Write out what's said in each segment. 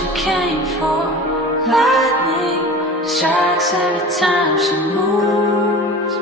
she came for. Lightning strikes every time she moves,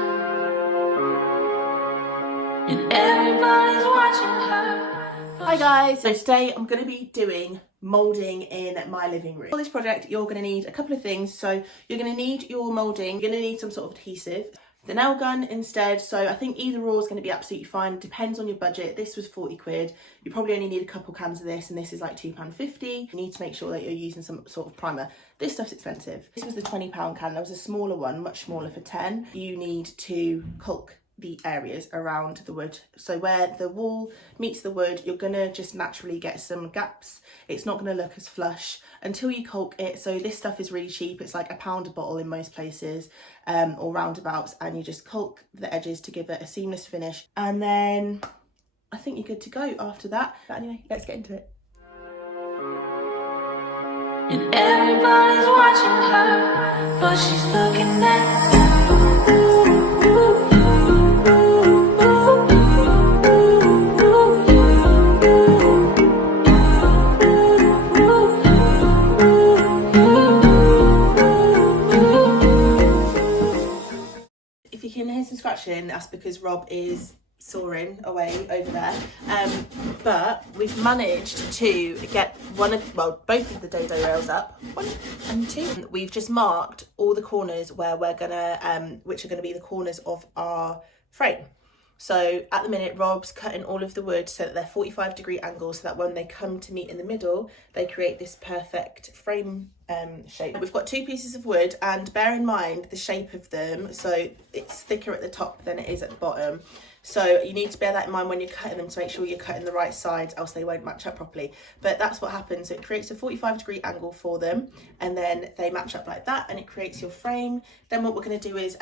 and everybody's watching her. Hi guys, so today I'm going to be doing moulding in my living room. For this project you're going to need a couple of things. So you're going to need your moulding, you're going to need some sort of adhesive, the nail gun instead, so I think either or is going to be absolutely fine, depends on your budget. This was 40 quid, you probably only need a couple cans of this, and this is like £2.50. You need to make sure that you're using some sort of primer. This stuff's expensive. This was the £20 can, there was a smaller one, much smaller, for 10. You need to caulk the areas around the wood. So where the wall meets the wood, you're gonna just naturally get some gaps. It's not gonna look as flush until you caulk it. So this stuff is really cheap. It's like £1 a bottle in most places, or roundabouts, and you just caulk the edges to give it a seamless finish. And then I think you're good to go after that. But anyway, let's get into it. And everybody's watching her, but she's looking at you. If you can hear some scratching, that's because Rob is sawing away over there. But we've managed to get both of the Dado rails up, 1 and 2. We've just marked all the corners where we're gonna, which are gonna be the corners of our frame. So at the minute, Rob's cutting all of the wood so that they're 45-degree angles, so that when they come to meet in the middle, they create this perfect frame shape. We've got 2 pieces of wood, and bear in mind the shape of them. So it's thicker at the top than it is at the bottom. So you need to bear that in mind when you're cutting them, to make sure you're cutting the right sides, else they won't match up properly. But that's what happens. So it creates a 45-degree angle for them, and then they match up like that, and it creates your frame. Then what we're going to do is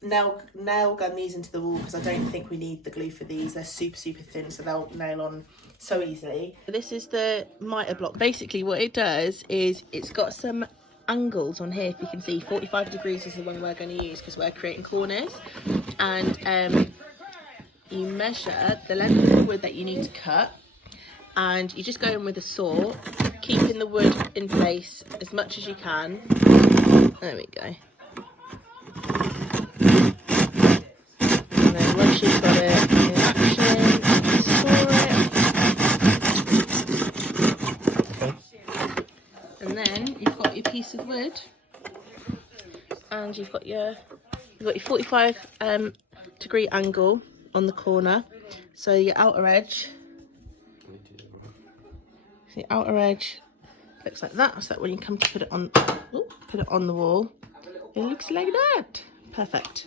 nail gun these into the wall, because I don't think we need the glue for these. They're super thin, so they'll nail on so easily. This is the Mitre block. Basically what it does is it's got some angles on here. If you can see, 45 degrees is the one we're going to use because we're creating corners. And you measure the length of the wood that you need to cut, and you just go in with a saw, keeping the wood in place as much as you can. There we go. And then once you've got it in action, saw it. And then you've got your piece of wood, and you've got your 45 degree angle on the corner. So your outer edge, looks like that. So that when you come to put it on the wall, it looks like that. Perfect.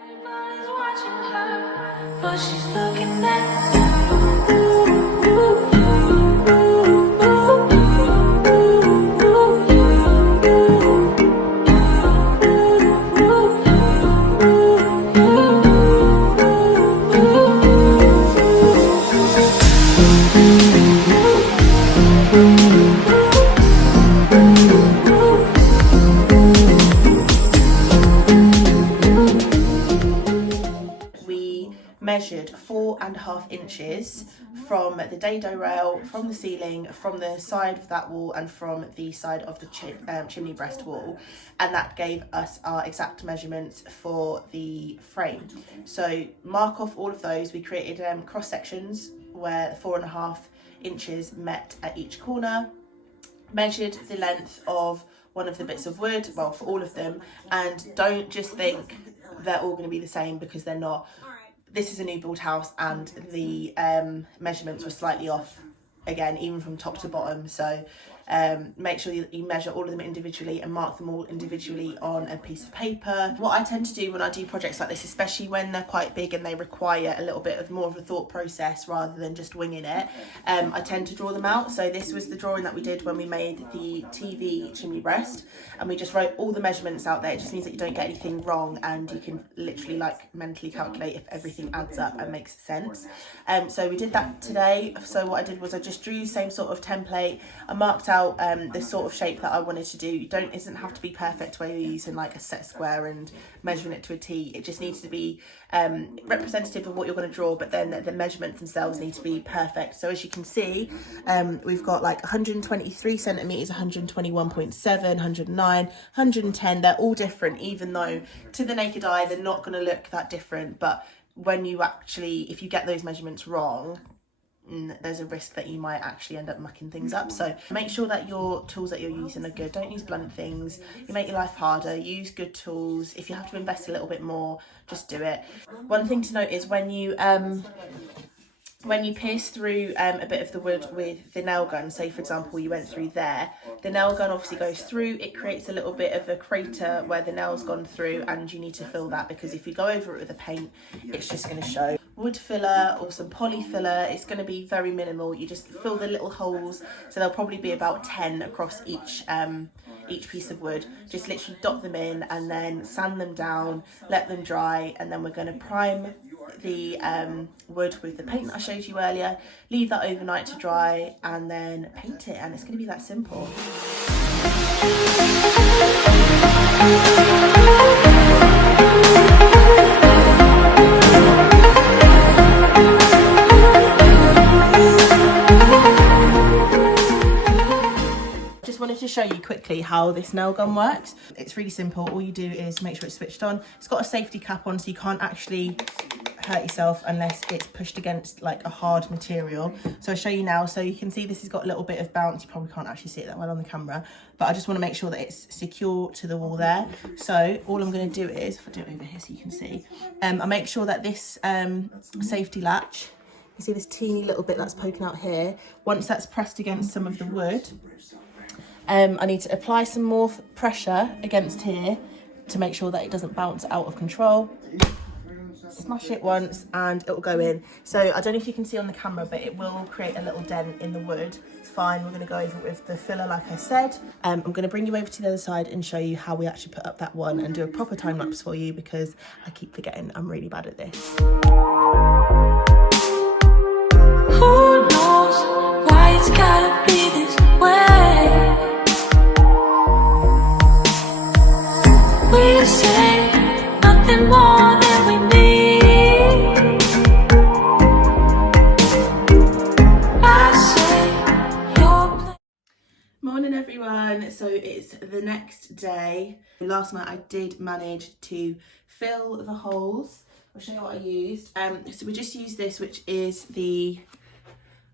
Everybody's watching her, but she's looking at you. Measured 4.5 inches from the Dado rail, from the ceiling, from the side of that wall, and from the side of the chimney breast wall, and that gave us our exact measurements for the frame. So mark off all of those. We created cross sections where 4.5 inches met at each corner, measured the length of one of the bits of wood, well, for all of them, and don't just think they're all going to be the same, because they're not. This is a new build house, and the measurements were slightly off again, even from top to bottom. So make sure you measure all of them individually and mark them all individually on a piece of paper. What I tend to do when I do projects like this, especially when they're quite big and they require a little bit of more of a thought process rather than just winging it, I tend to draw them out. So this was the drawing that we did when we made the TV chimney breast, and we just wrote all the measurements out there. It just means that you don't get anything wrong, and you can literally like mentally calculate if everything adds up and makes sense. So we did that today. So what I did was I just drew the same sort of template. I marked out out the sort of shape that I wanted to do. It doesn't have to be perfect where you're using like a set square and measuring it to a T. It just needs to be representative of what you're going to draw, but then the measurements themselves need to be perfect. So as you can see, we've got like 123 centimeters, 121.7, 109, 110. They're all different, even though to the naked eye they're not going to look that different. But when you actually, if you get those measurements wrong, there's a risk that you might actually end up mucking things up. So make sure that your tools that you're using are good. Don't use blunt things. You make your life harder. Use good tools. If you have to invest a little bit more, just do it. One thing to note is when you pierce through a bit of the wood with the nail gun, say for example you went through there, the nail gun obviously goes through, it creates a little bit of a crater where the nail's gone through, and you need to fill that, because if you go over it with a paint, it's just going to show. Wood filler or some poly filler, it's going to be very minimal. You just fill the little holes, so there'll probably be about 10 across each piece of wood. Just literally dot them in and then sand them down, let them dry, and then we're going to prime the wood with the paint that I showed you earlier, leave that overnight to dry, and then paint it, and it's going to be that simple. Wanted to show you quickly how this nail gun works. It's really simple. All you do is make sure it's switched on. It's got a safety cap on, so you can't actually hurt yourself unless it's pushed against like a hard material. So I'll show you now. So you can see this has got a little bit of bounce. You probably can't actually see it that well on the camera, but I just want to make sure that it's secure to the wall there. So all I'm going to do is, if I do it over here so you can see, I make sure that this safety latch, you see this teeny little bit that's poking out here, once that's pressed against some of the wood, I need to apply some more pressure against here to make sure that it doesn't bounce out of control. Smash it once and it will go in. So I don't know if you can see on the camera, but it will create a little dent in the wood. It's fine. We're going to go over it with the filler like I said. I'm going to bring you over to the other side and show you how we actually put up that one and do a proper time lapse for you, because I keep forgetting I'm really bad at this. Who knows why it's gotta be this way? We say nothing more than we need. I say you're. Morning everyone. So it's the next day. Last night I did manage to fill the holes. I'll show you what I used. So we just used this, which is the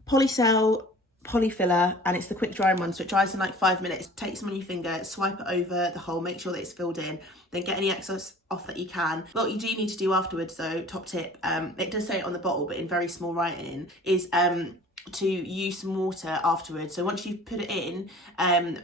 Polycell Polyfiller, and it's the quick drying one, so it dries in like 5 minutes. Take some on your finger, swipe it over the hole, make sure that it's filled in, then get any excess off that you can. What you do need to do afterwards though, top tip, it does say it on the bottle but in very small writing, is to use some water afterwards. So once you've put it in,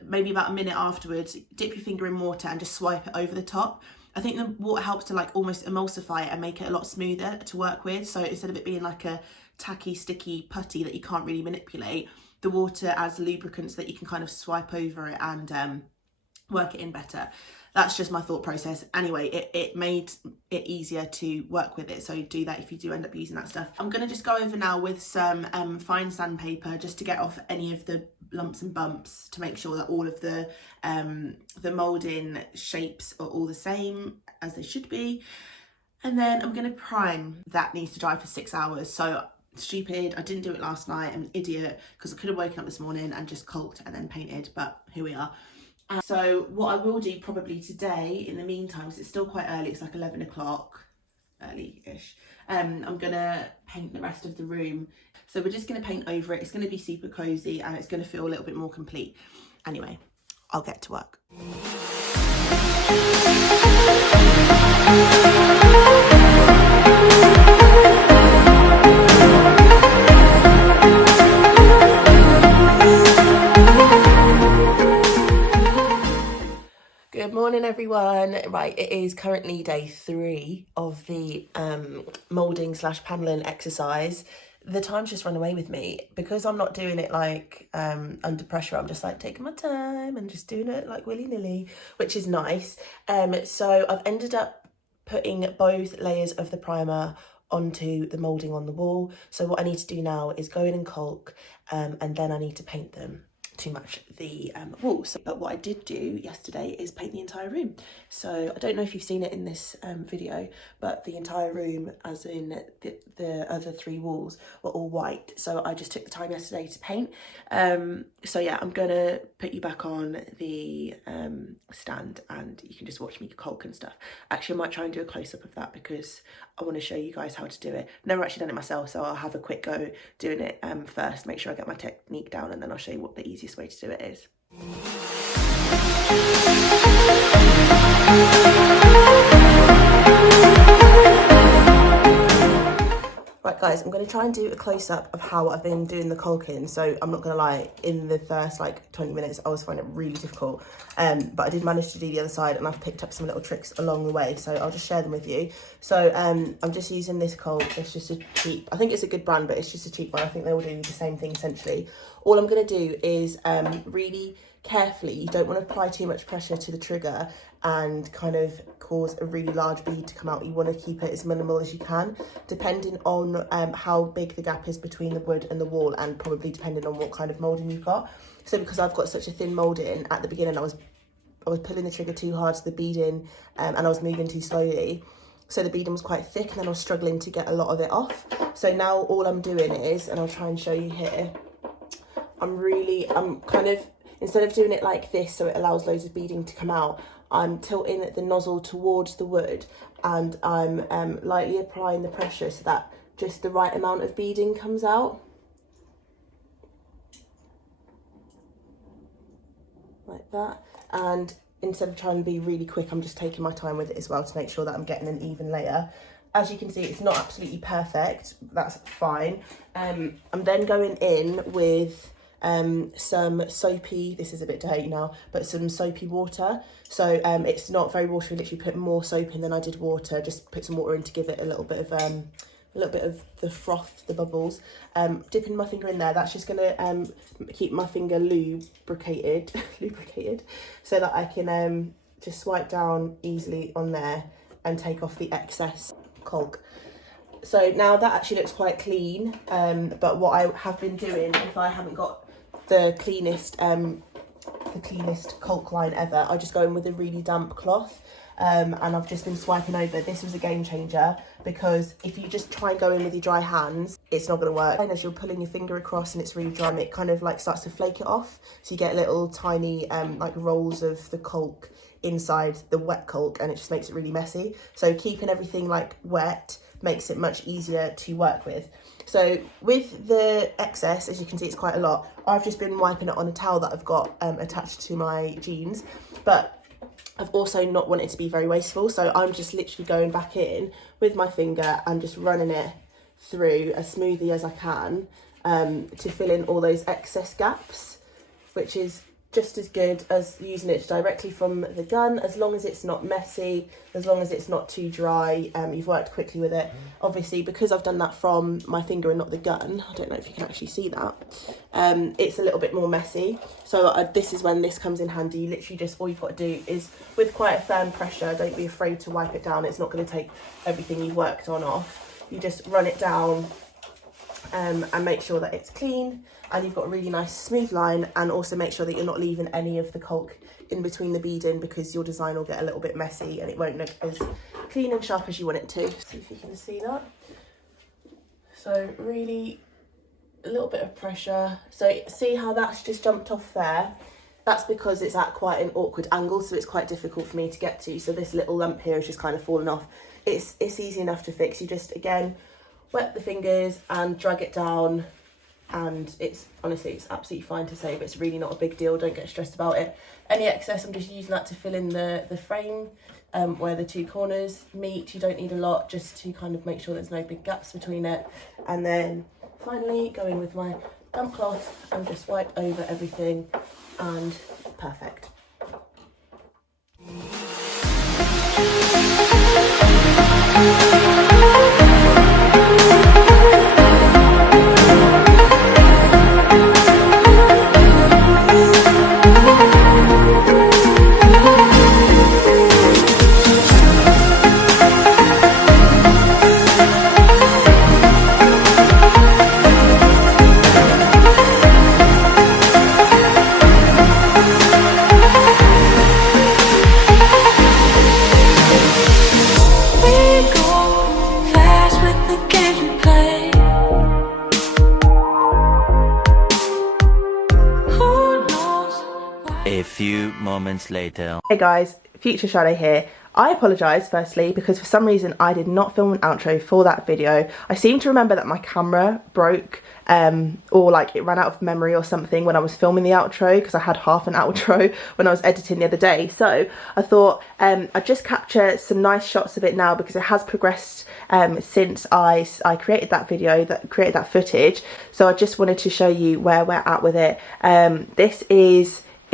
maybe about a minute afterwards, dip your finger in water and just swipe it over the top. I think the water helps to like almost emulsify it and make it a lot smoother to work with. So instead of it being like a tacky, sticky putty that you can't really manipulate, the water adds lubricant so that you can kind of swipe over it and work it in better. That's just my thought process. Anyway, it made it easier to work with it. So do that if you do end up using that stuff. I'm going to just go over now with some fine sandpaper just to get off any of the lumps and bumps, to make sure that all of the moulding shapes are all the same as they should be. And then I'm going to prime. That needs to dry for 6 hours. So stupid, I didn't do it last night. I'm an idiot, because I could have woken up this morning and just caulked and then painted, but here we are. So what I will do probably today in the meantime, because it's still quite early, it's like 11 o'clock, early-ish, I'm gonna paint the rest of the room. So we're just gonna paint over it. It's gonna be super cozy and it's gonna feel a little bit more complete. Anyway, I'll get to work. Good morning everyone. Right, it is currently day 3 of the moulding / paneling exercise. The time's just run away with me because I'm not doing it like under pressure. I'm just like taking my time and just doing it like willy-nilly, which is nice. So I've ended up putting both layers of the primer onto the moulding on the wall. So what I need to do now is go in and caulk, and then I need to paint them. to match the walls. But what I did do yesterday is paint the entire room. So I don't know if you've seen it in this video, but the entire room, as in the other 3 walls, were all white. So I just took the time yesterday to paint. So yeah, I'm gonna put you back on the stand and you can just watch me caulk and stuff. Actually, I might try and do a close-up of that because I want to show you guys how to do it. Never actually done it myself, so I'll have a quick go doing it first, make sure I get my technique down, and then I'll show you what the easiest way to do it is. Right guys, I'm going to try and do a close-up of how I've been doing the caulking. So I'm not going to lie, in the first like 20 minutes I was finding it really difficult, but I did manage to do the other side and I've picked up some little tricks along the way, so I'll just share them with you. So I'm just using this Caulk. It's just a cheap, I think it's a good brand, but it's just a cheap one. I think they all do the same thing essentially. All I'm going to do is really carefully, you don't want to apply too much pressure to the trigger and kind of cause a really large bead to come out. You want to keep it as minimal as you can, depending on how big the gap is between the wood and the wall, and probably depending on what kind of moulding you've got. So because I've got such a thin moulding, at the beginning I was pulling the trigger too hard to the beading, and I was moving too slowly. So the beading was quite thick and then I was struggling to get a lot of it off. So now all I'm doing is, and I'll try and show you here, I'm kind of, instead of doing it like this so it allows loads of beading to come out, I'm tilting the nozzle towards the wood and I'm lightly applying the pressure so that just the right amount of beading comes out. Like that. And instead of trying to be really quick, I'm just taking my time with it as well to make sure that I'm getting an even layer. As you can see, it's not absolutely perfect, that's fine. I'm then going in with some soapy, this is a bit dirty now, but some soapy water. So it's not very watery, literally put more soap in than I did water, just put some water in to give it a little bit of the froth, the bubbles. Dipping my finger in there, that's just gonna keep my finger lubricated so that I can just swipe down easily on there and take off the excess caulk. So now that actually looks quite clean, but what I have been doing, if I haven't got the cleanest caulk line ever, I just go in with a really damp cloth, and I've just been swiping over. This was a game changer, because if you just try and go in with your dry hands, it's not going to work. And as you're pulling your finger across and it's really dry, and it kind of like starts to flake it off, so you get little tiny like rolls of the caulk inside the wet caulk, and it just makes it really messy. So keeping everything like wet makes it much easier to work with. So with the excess, as you can see, it's quite a lot. I've just been wiping it on a towel that I've got attached to my jeans, but I've also not wanted to be very wasteful, so I'm just literally going back in with my finger and just running it through as smoothly as I can to fill in all those excess gaps, which is just as good as using it directly from the gun, as long as it's not messy, as long as it's not too dry. You've worked quickly with it. Obviously, because I've done that from my finger and not the gun, I don't know if you can actually see that, it's a little bit more messy. So this is when this comes in handy. You literally just, all you've got to do is, with quite a firm pressure, don't be afraid to wipe it down. It's not going to take everything you've worked on off. You just run it down and make sure that it's clean and you've got a really nice smooth line, and also make sure that you're not leaving any of the caulk in between the beading, because your design will get a little bit messy and it won't look as clean and sharp as you want it to. See if you can see that. So really a little bit of pressure. So see how that's just jumped off there? That's because it's at quite an awkward angle, so it's quite difficult for me to get to. So this little lump here is just kind of fallen off. It's easy enough to fix. You just, again, wet the fingers and drag it down, and it's honestly, it's absolutely fine to save. It's really not a big deal. Don't get stressed about it. Any excess, I'm just using that to fill in the frame where the two corners meet. You don't need a lot, just to kind of make sure there's no big gaps between it. And then finally go in with my damp cloth and just wipe over everything, and perfect. A few moments later. Hey guys, Future Shadow here. I apologise firstly because for some reason I did not film an outro for that video. I seem to remember that my camera broke or like it ran out of memory or something when I was filming the outro, because I had half an outro when I was editing the other day. So I thought I'd just capture some nice shots of it now, because it has progressed since I created that video, created that footage. So I just wanted to show you where we're at with it.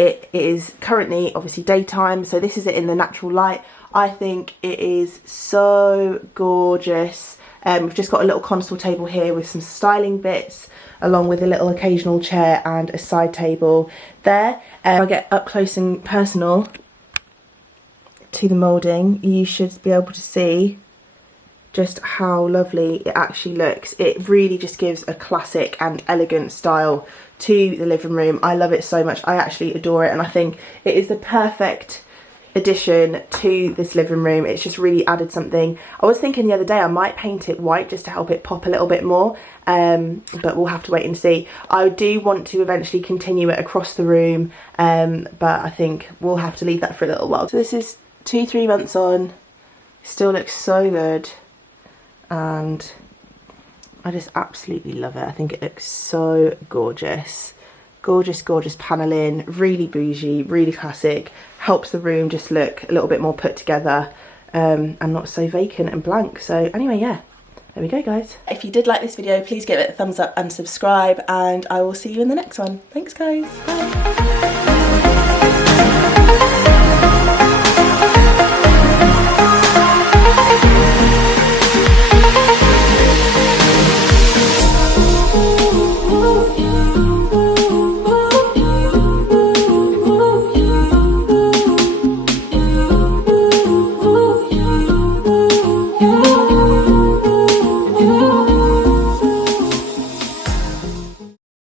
It is currently obviously daytime, so this is it in the natural light. I think it is so gorgeous. We've just got a little console table here with some styling bits, along with a little occasional chair and a side table there. If I get up close and personal to the moulding, you should be able to see just how lovely it actually looks. It really just gives a classic and elegant style to the living room. I love it so much. I actually adore it, and I think it is the perfect addition to this living room. It's just really added something. I was thinking the other day I might paint it white just to help it pop a little bit more, but we'll have to wait and see. I do want to eventually continue it across the room, but I think we'll have to leave that for a little while. So this is 2-3 months on, still looks so good, and I just absolutely love it. I think it looks so gorgeous. Gorgeous, gorgeous panelling, really bougie, really classic. Helps the room just look a little bit more put together and not so vacant and blank. So anyway, yeah, there we go, guys. If you did like this video, please give it a thumbs up and subscribe, and I will see you in the next one. Thanks, guys. Bye.